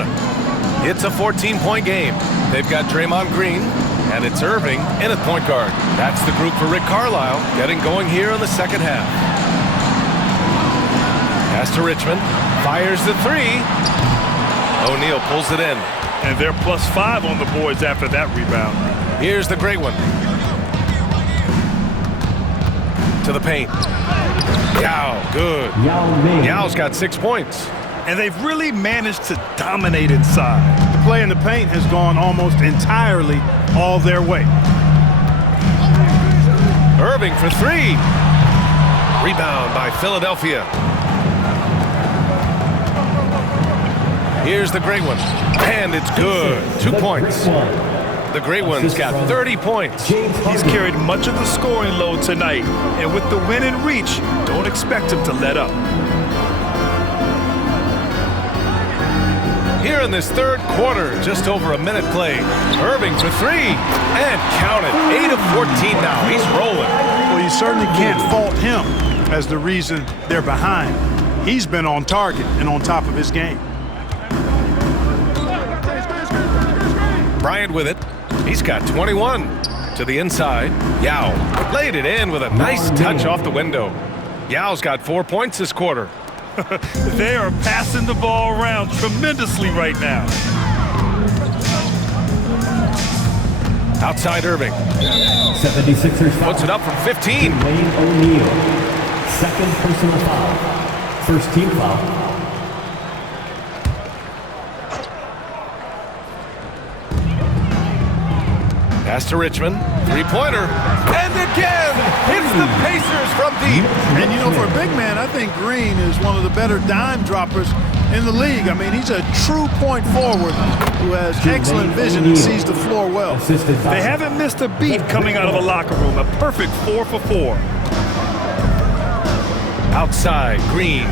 Indiana. It's a 14-point game. They've got Draymond Green, and it's Irving in at point guard. That's the group for Rick Carlisle getting going here in the second half. Pass to Richmond. Fires the three. O'Neal pulls it in. And they're +5 on the boards after that rebound. Here's the great one. To the paint. Yao, good. Yao's got 6 points. And they've really managed to dominate inside. The play in the paint has gone almost entirely all their way. Irving for three. Rebound by Philadelphia. Here's the great one. And it's good. 2 points. The great one's got 30 points. He's carried much of the scoring load tonight. And with the win in reach, don't expect him to let up. Here in this third quarter, just over a minute played. Irving for three. And count it. 8 of 14 now. He's rolling. Well, you certainly can't fault him as the reason they're behind. He's been on target and on top of his game. Bryant with it. He's got 21. To the inside. Yao laid it in with a nice touch off the window. Yao's got 4 points this quarter. They are passing the ball around tremendously right now. Outside Irving. 76ers puts it up from 15. Wayne O'Neal. Second personal foul. First team foul. Pass to Richmond. Three-pointer. And again, hits the Pacers from deep. And, you know, for a big man, I think Green is one of the better dime droppers in the league. I mean, he's a true point forward who has excellent vision and sees the floor well. They haven't missed a beat coming out of the locker room. A perfect 4 for 4. Outside, Green.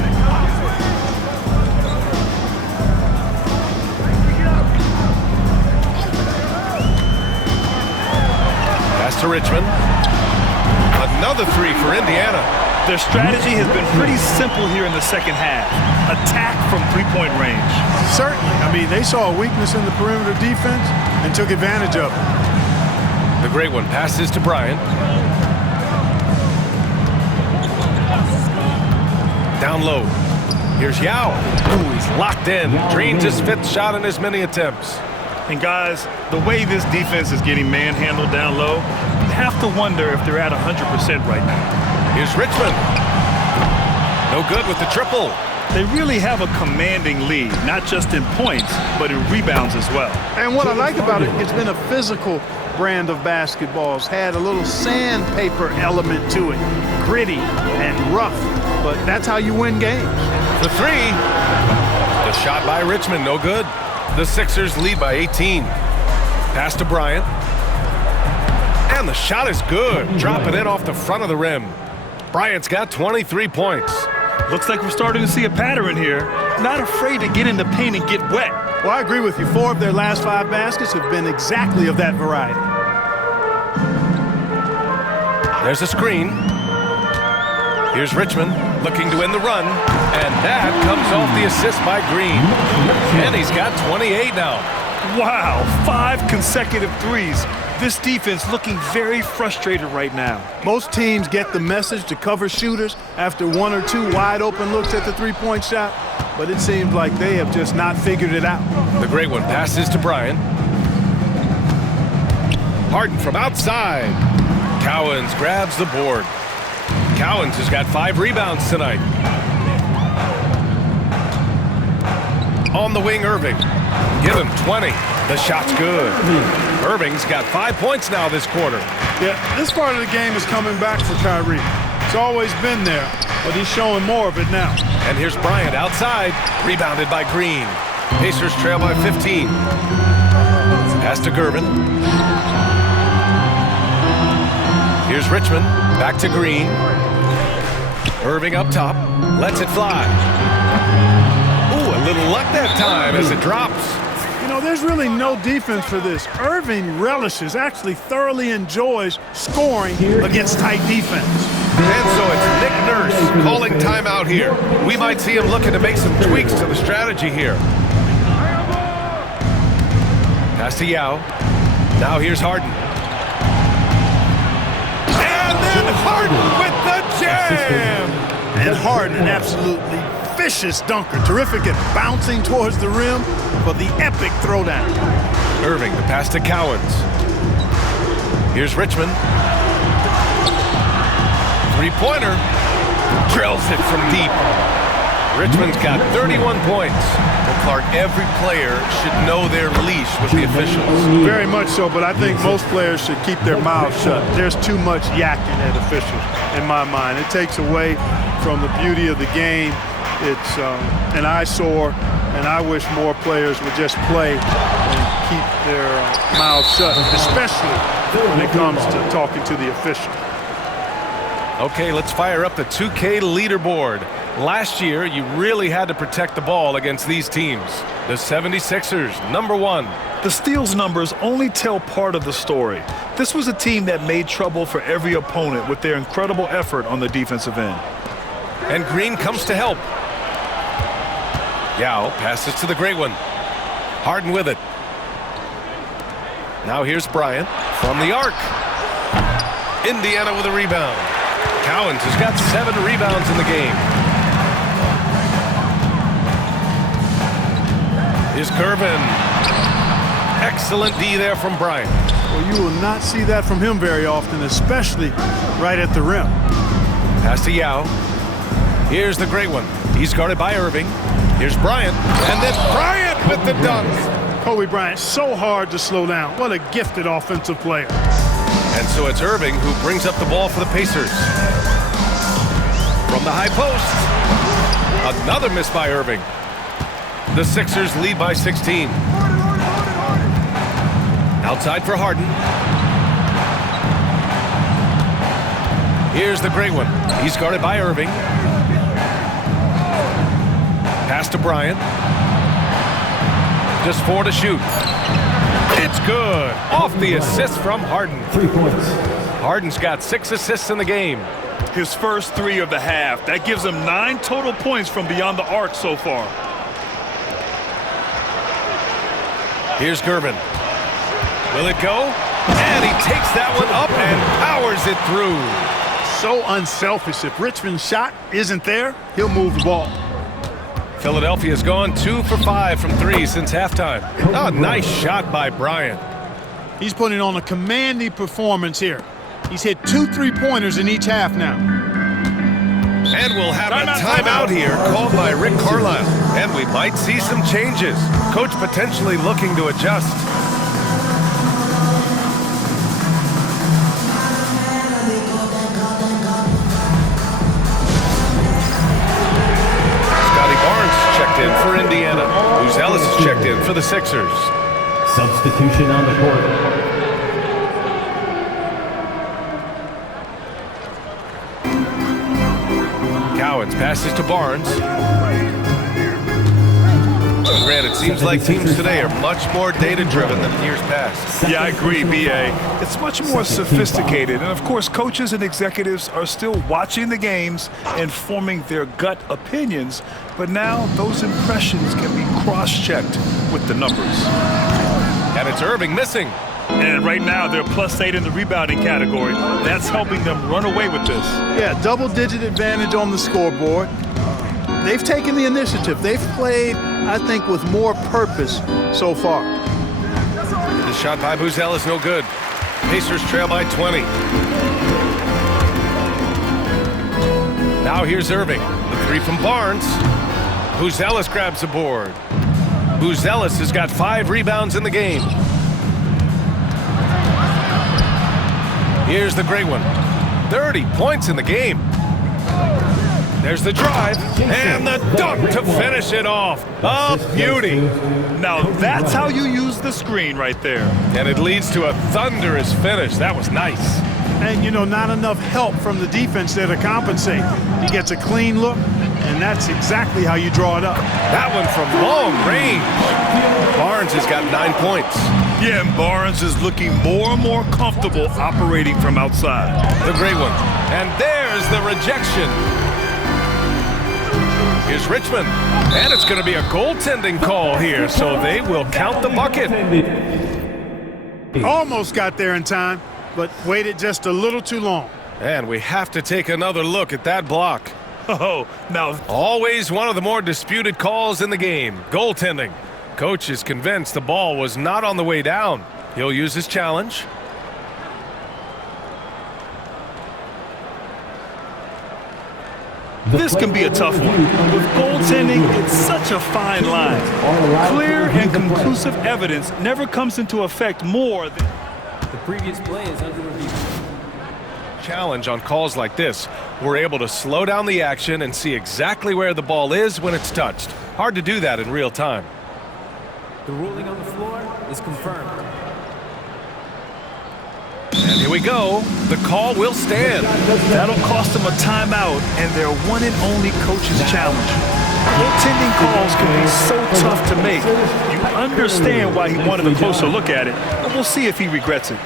Pass to Richmond. Another three for Indiana. Their strategy has been pretty simple here in the second half. Attack from three-point range. Certainly. I mean, they saw a weakness in the perimeter defense and took advantage of it. The great one passes to Bryant. Down low. Here's Yao. Ooh, he's locked in. Drains his 5th shot in as many attempts. And guys, the way this defense is getting manhandled down low, you have to wonder if they're at 100% right now. Here's Richmond. No good with the triple. They really have a commanding lead, not just in points, but in rebounds as well. And what I like about it, it's been a physical brand of basketball. It's had a little sandpaper element to it. Gritty and rough, but that's how you win games. The three. The shot by Richmond, no good. The Sixers lead by 18. Pass to Bryant. And the shot is good. Dropping it off the front of the rim. Bryant's got 23 points. Looks like we're starting to see a pattern here. Not afraid to get in the paint and get wet. Well, I agree with you. 4 of their last 5 baskets have been exactly of that variety. There's a screen. Here's Richmond looking to win the run. And that comes off the assist by Green. And he's got 28 now. Wow, 5 consecutive threes. This defense looking very frustrated right now. Most teams get the message to cover shooters after 1 or 2 wide open looks at the three-point shot, but it seems like they have just not figured it out. The great one passes to Bryant. Harden from outside. Cowens grabs the board. Cowens has got 5 rebounds tonight. On the wing, Irving. Give him 20. The shot's good. Irving's got 5 points now this quarter. Yeah, this part of the game is coming back for Kyrie. It's always been there, but he's showing more of it now. And here's Bryant outside, rebounded by Green. Pacers trail by 15. Pass to Gervin. Here's Richmond, back to Green. Irving up top, lets it fly. Ooh, a little luck that time as it drops. You know, there's really no defense for this. Irving relishes, actually thoroughly enjoys scoring against tight defense. And so it's Nick Nurse calling timeout here. We might see him looking to make some tweaks to the strategy here. Pass to Yao. Now here's Harden. And then Harden with the jam! And Harden, an absolutely vicious dunker. Terrific at bouncing towards the rim for the epic throwdown. Irving, the pass to Cowens. Here's Richmond. Three-pointer. Drills it from deep. Richmond's got 31 points. Well, Clark, every player should know their leash with the officials. Very much so, but I think most players should keep their mouths shut. There's too much yakking at officials, in my mind. It takes away from the beauty of the game. It's an eyesore, and I wish more players would just play and keep their mouths shut, especially when it comes to talking to the official. Okay, let's fire up the 2K leaderboard. Last year, you really had to protect the ball against these teams. The 76ers, number 1. The steals numbers only tell part of the story. This was a team that made trouble for every opponent with their incredible effort on the defensive end. And Green comes to help. Yao passes to the great one. Harden with it. Now here's Bryant from the arc. Indiana with a rebound. Cowens has got 7 rebounds in the game. Here's Curvin. Excellent D there from Bryant. Well, you will not see that from him very often, especially right at the rim. Pass to Yao. Here's the great one. He's guarded by Irving. Here's Bryant. And then Bryant with the dunk. Kobe Bryant, so hard to slow down. What a gifted offensive player. And so it's Irving who brings up the ball for the Pacers. From the high post. Another miss by Irving. The Sixers lead by 16. Outside for Harden. Here's the great one. He's guarded by Irving. Pass to Bryant. Just 4 to shoot. It's good. Off the assist from Harden. 3 points. Harden's got 6 assists in the game. His first 3 of the half. That gives him 9 total points from beyond the arc so far. Here's Gervin. Will it go? And he takes that one up and powers it through. So unselfish. If Richmond's shot isn't there, he'll move the ball. Philadelphia's gone 2 for 5 from 3 since halftime. Oh, nice shot by Bryant. He's putting on a commanding performance here. He's hit 2 3-pointers in each half now. And we'll have a timeout here called by Rick Carlisle. And we might see some changes. Coach potentially looking to adjust. Scotty Barnes checked in for Indiana. Who's Ellis is checked in for the Sixers. Substitution on the court. Cowens passes to Barnes. Grant, it seems like teams today are much more data-driven than years past. Yeah, I agree, B.A. It's much more sophisticated. And, of course, coaches and executives are still watching the games and forming their gut opinions. But now those impressions can be cross-checked with the numbers. And it's Irving missing. And right now they're +8 in the rebounding category. That's helping them run away with this. Yeah, double-digit advantage on the scoreboard. They've taken the initiative. They've played, I think, with more purpose so far. The shot by Buzel is no good. Pacers trail by 20. Now here's Irving. The 3 from Barnes. Buzelis grabs the board. Buzelis has got 5 rebounds in the game. Here's the great one. 30 points in the game. There's the drive and the dunk to finish it off. A beauty. Now that's how you use the screen right there. And it leads to a thunderous finish. That was nice. And, you know, not enough help from the defense there to compensate. He gets a clean look, and that's exactly how you draw it up. That one from long range. Barnes has got 9 points. Yeah, and Barnes is looking more and more comfortable operating from outside. The great one. And there's the rejection. Here's Richmond. And it's going to be a goaltending call here, so they will count the bucket. Almost got there in time, but waited just a little too long. And we have to take another look at that block. Oh, now Always one of the more disputed calls in the game. Goaltending. Coach is convinced the ball was not on the way down. He'll use his challenge. this can be a tough one. With goaltending, it's such a fine line. Clear and conclusive evidence never comes into effect more than... The previous play is under review. Challenge on calls like this. We're able to slow down the action and see exactly where the ball is when it's touched. Hard to do that in real time. The ruling on the floor is confirmed. And here we go. The call will stand. That'll cost them a timeout and their one and only coach's challenge. Goaltending calls can be so tough to make. You understand why he wanted a closer look at it, but we'll see if he regrets it.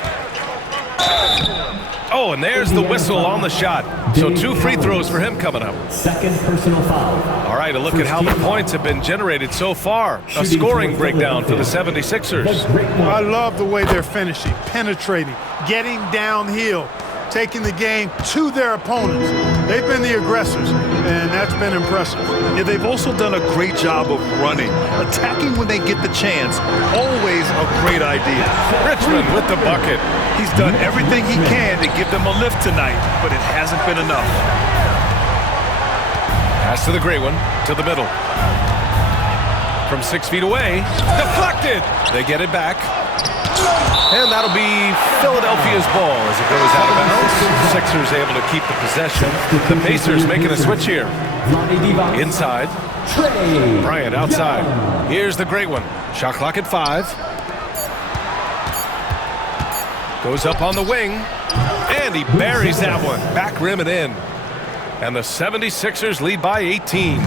Oh, and there's the whistle on the shot. So 2 free throws for him coming up. Second personal foul. All right, a look at how the points have been generated so far. A scoring breakdown for the 76ers. I love the way they're finishing, penetrating, getting downhill, taking the game to their opponents. They've been the aggressors, and that's been impressive. Yeah, they've also done a great job of running. Attacking when they get the chance, always a great idea. Richmond with the bucket. He's done everything he can to give them a lift tonight, but it hasn't been enough. Pass to the great one, to the middle. From 6 feet away, deflected. They get it back. And that'll be Philadelphia's ball as it goes out of bounds. Sixers able to keep the possession. The Pacers making a switch here. Inside. Bryant outside. Here's the great one. Shot clock at 5. Goes up on the wing. And he buries that one. Back rim and in. And the 76ers lead by 18.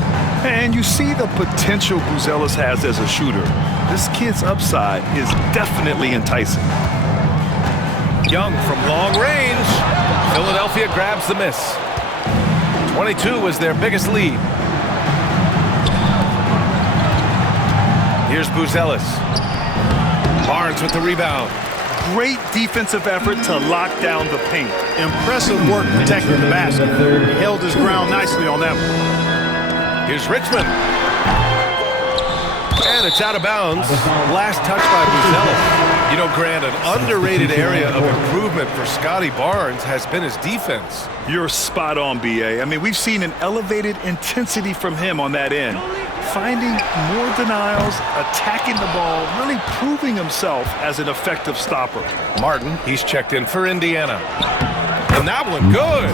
And you see the potential Buzelis has as a shooter. This kid's upside is definitely enticing. Young from long range. Philadelphia grabs the miss. 22 was their biggest lead. Here's Buzelis. Barnes with the rebound. Great defensive effort to lock down the paint. Impressive work protecting the basket. He held his ground nicely on that one. Here's Richmond. And it's out of bounds. Last touch by Buzelis. You know, Grant, an underrated area of improvement for Scotty Barnes has been his defense. You're spot on, B.A. I mean, we've seen an elevated intensity from him on that end. Finding more denials, attacking the ball, really proving himself as an effective stopper. Martin, he's checked in for Indiana. And that one, good.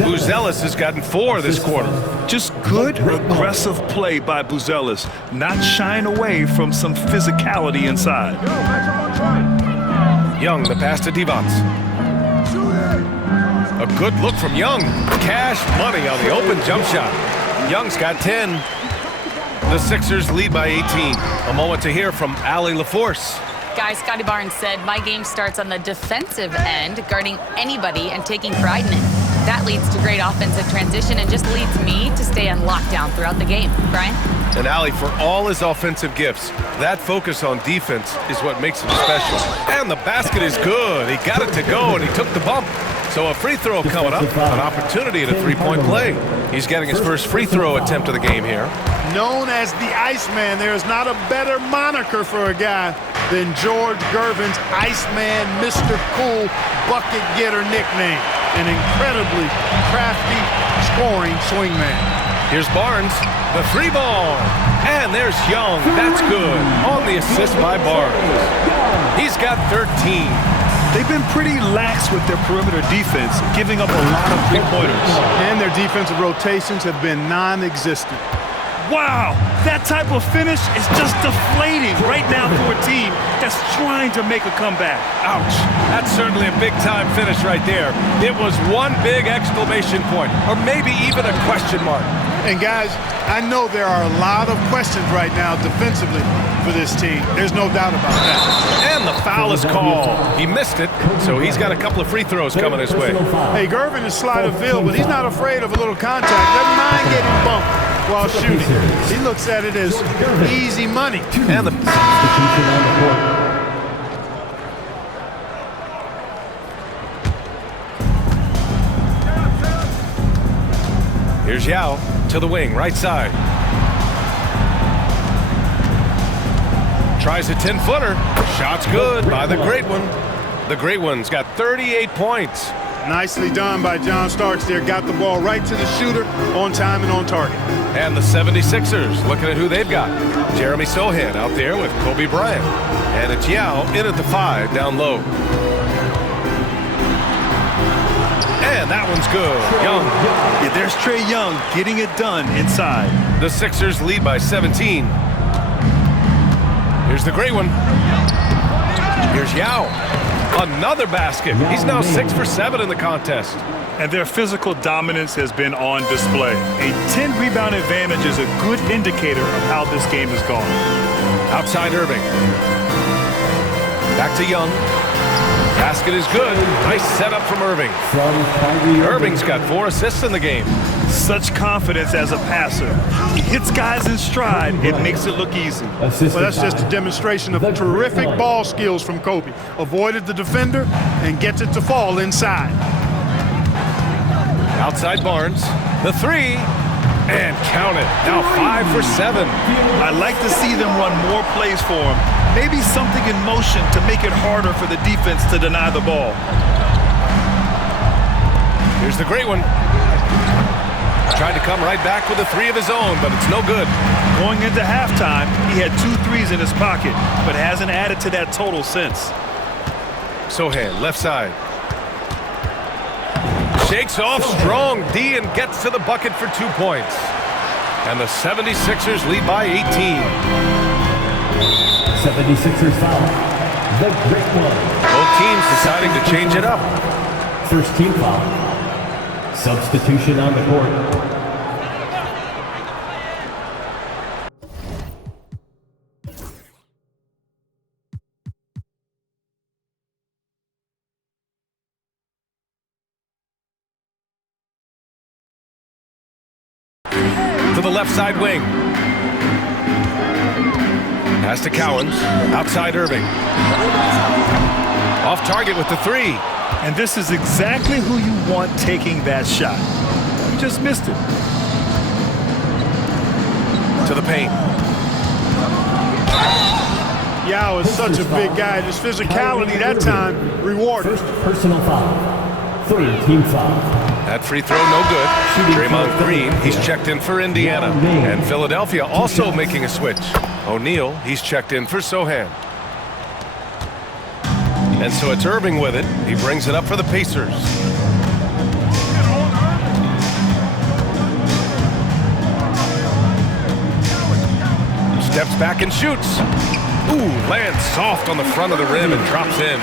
Buzelis has gotten 4 this quarter. Just good, aggressive play by Buzelis, not shying away from some physicality inside. Young, the pass to Divac. A good look from Young. Cash money on the open jump shot. Young's got 10. The Sixers lead by 18. A moment to hear from Allie LaForce. Guys, Scotty Barnes said, my game starts on the defensive end, guarding anybody and taking pride in it. That leads to great offensive transition and just leads me to stay on lockdown throughout the game. Brian? And Allie, for all his offensive gifts, that focus on defense is what makes him special. And the basket is good. He got it to go, and he took the bump. So a free throw coming up, an opportunity at a three-point play. He's getting his first free throw attempt of the game here. Known as the Iceman, there is not a better moniker for a guy than George Gervin's Iceman Mr. Cool bucket getter nickname. An incredibly crafty scoring swingman. Here's Barnes, the 3 ball. And there's Young. That's good. On the assist by Barnes. He's got 13. They've been pretty lax with their perimeter defense, giving up a lot of three-pointers. And their defensive rotations have been non-existent. Wow, that type of finish is just deflating right now for a team that's trying to make a comeback. Ouch. That's certainly a big-time finish right there. It was one big exclamation point, or maybe even a question mark. And guys, I know there are a lot of questions right now defensively for this team. There's no doubt about that. And the foul is called. He missed it, so he's got a couple of free throws coming his way. Hey, Gervin is sleight of field, but he's not afraid of a little contact. Doesn't mind getting bumped while shooting. He looks at it as easy money. And the Here's Yao to the wing, right side. Tries a 10-footer. Shot's good by the Great One. The Great One's got 38 points. Nicely done by John Starks there. Got the ball right to the shooter, on time and on target. And the 76ers, looking at who they've got. Jeremy Sohan out there with Kobe Bryant. And it's Yao in at the 5 down low. And that one's good. Young. Yeah, there's Trae Young getting it done inside. The Sixers lead by 17. Here's the Great One. Here's Yao. Another basket. He's now 6 for 7 in the contest. And their physical dominance has been on display. A 10-rebound advantage is a good indicator of how this game has gone. Outside Irving. Back to Young. Basket is good. Nice setup from Irving. Irving's got 4 assists in the game. Such confidence as a passer. He hits guys in stride. It makes it look easy. Well, that's just a demonstration of terrific ball skills from Kobe. Avoided the defender and gets it to fall inside. Outside Barnes. The 3. And count it. Now 5 for 7. I like to see them run more plays for him. Maybe something in motion to make it harder for the defense to deny the ball. Here's the Great One. Tried to come right back with a 3 of his own, but it's no good. Going into halftime, he had 2 threes in his pocket, but hasn't added to that total since. Sohan, left side. Shakes off strong D and gets to the bucket for 2 points. And the 76ers lead by 18. 76ers foul. The Great One. Both teams deciding to change it up. First team foul. Substitution on the court. To the left side wing. Pass to Cowens. Outside Irving. Off target with the 3. And this is exactly who you want taking that shot. You just missed it. To the paint. Yao is such a big guy. His physicality that time rewarded. First personal foul. Third team foul. That free throw no good. Draymond Green, he's checked in for Indiana. And Philadelphia also making a switch. O'Neal, he's checked in for Sohan. And so it's Irving with it. He brings it up for the Pacers. Steps back and shoots. Ooh, lands soft on the front of the rim and drops in.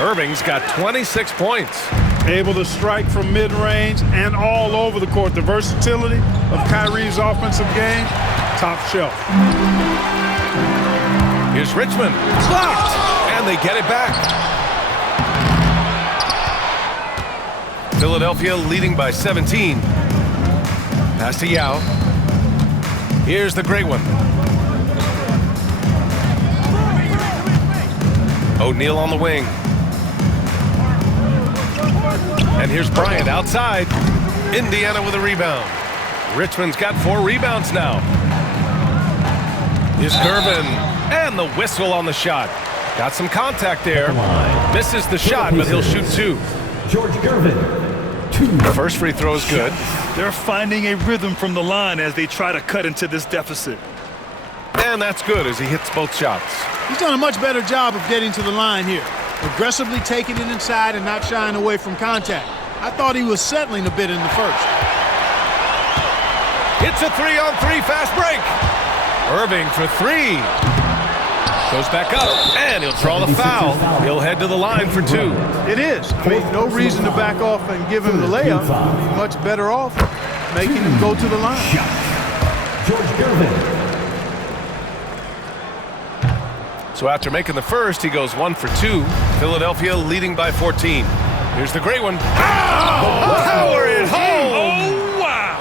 Irving's got 26 points. Able to strike from mid-range and all over the court. The versatility of Kyrie's offensive game, top shelf. Here's Richmond. Blocked! And they get it back. Philadelphia leading by 17. Pass to Yao. Here's the Great One. O'Neal on the wing. And here's Bryant outside. Indiana with a rebound. Richmond's got 4 rebounds now. Here's Gervin. And the whistle on the shot. Got some contact there. Misses the shot, but he'll shoot 2. George Gervin. 2. The first free throw is good. They're finding a rhythm from the line as they try to cut into this deficit. And that's good as he hits both shots. He's done a much better job of getting to the line here. Aggressively taking it inside and not shying away from contact. I thought he was settling a bit in the first. It's a 3-on-3 fast break. Irving for 3. Goes back up, and he'll draw the foul. He'll head to the line for 2. It is. I mean, no reason to back off and give him the layup. He'd be much better off making him go to the line. George Gervin. So after making the first, he goes 1 for 2. Philadelphia leading by 14. Here's the Great One. Power it home! Oh, wow!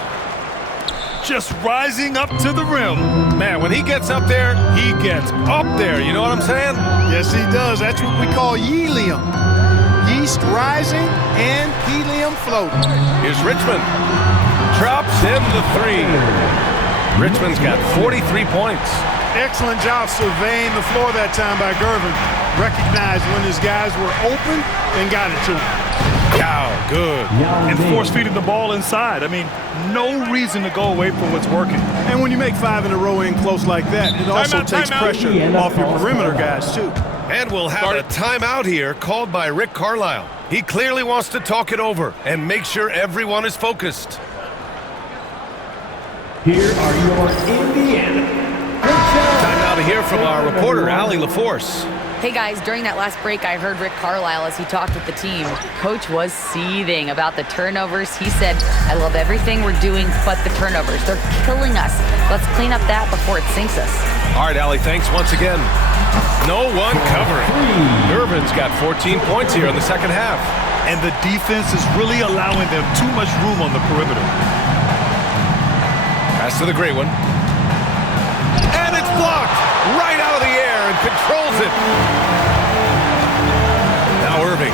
Just rising up to the rim. Man, when he gets up there, he gets up there. You know what I'm saying? Yes, he does. That's what we call helium. Yeast rising and helium floating. Here's Richmond. drops in the three. Richmond's got 43 points. Excellent job surveying the floor that time by Gervin. Recognized when his guys were open and got it to him. Wow, good. And force-feeding the ball inside. I mean, no reason to go away from what's working. And when you make 5 in a row in close like that, it also takes pressure off your perimeter guys, too. And we'll have a timeout here called by Rick Carlisle. He clearly wants to talk it over and make sure everyone is focused. Here are your Indiana. Time now to hear from our reporter, Allie LaForce. Hey guys, during that last break, I heard Rick Carlisle as he talked with the team. Coach was seething about the turnovers. He said, I love everything we're doing but the turnovers. They're killing us. Let's clean up that before it sinks us. All right, Allie, thanks once again. No one covering. Gervin's got 14 points here in the second half. And the defense is really allowing them too much room on the perimeter. Pass to the great one. And it's blocked right out of the air and controls it. Now Irving.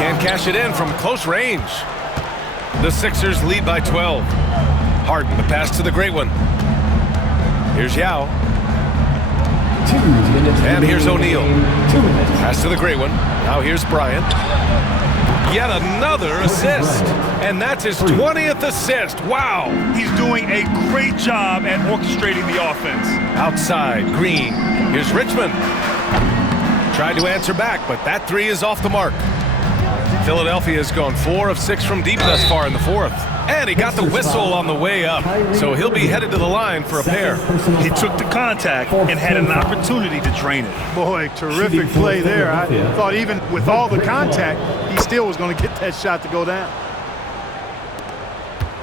Can't cash it in from close range. The Sixers lead by 12. Harden, the pass to the great one. Here's Yao. 2 minutes. And here's O'Neal. 2 minutes. Pass to the great one. Now here's Bryant. Yet another assist. And that's his 20th assist. Wow. He's doing a great job at orchestrating the offense. Outside, Green. Here's Richmond. Tried to answer back, but that three is off the mark. Philadelphia has gone 4 of 6 from deep thus far in the fourth. And he got the whistle on the way up. So he'll be headed to the line for a pair. He took the contact and had an opportunity to drain it. Boy, terrific play there. I thought even with all the contact, he still was going to get that shot to go down.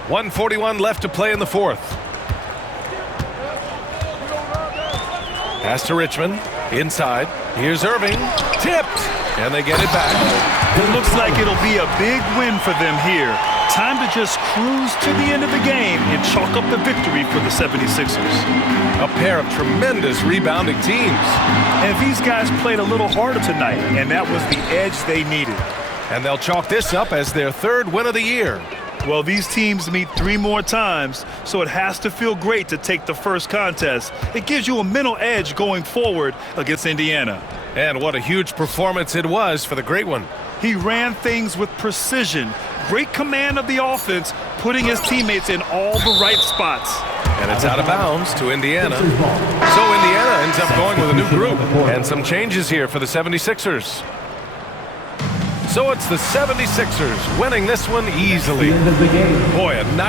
1:41 left to play in the fourth. Pass to Richmond. Inside. Here's Irving. Tipped. And they get it back. It looks like it'll be a big win for them here. Time to just cruise to the end of the game and chalk up the victory for the 76ers. A pair of tremendous rebounding teams. And these guys played a little harder tonight, and that was the edge they needed. And they'll chalk this up as their 3rd win of the year. Well, these teams meet 3 more times, so it has to feel great to take the first contest. It gives you a mental edge going forward against Indiana. And what a huge performance it was for the great one. He ran things with precision, great command of the offense, putting his teammates in all the right spots. And it's out of bounds to Indiana. So Indiana ends up going with a new group and some changes here for the 76ers. So it's the 76ers winning this one easily. End of the game. Boy, a nice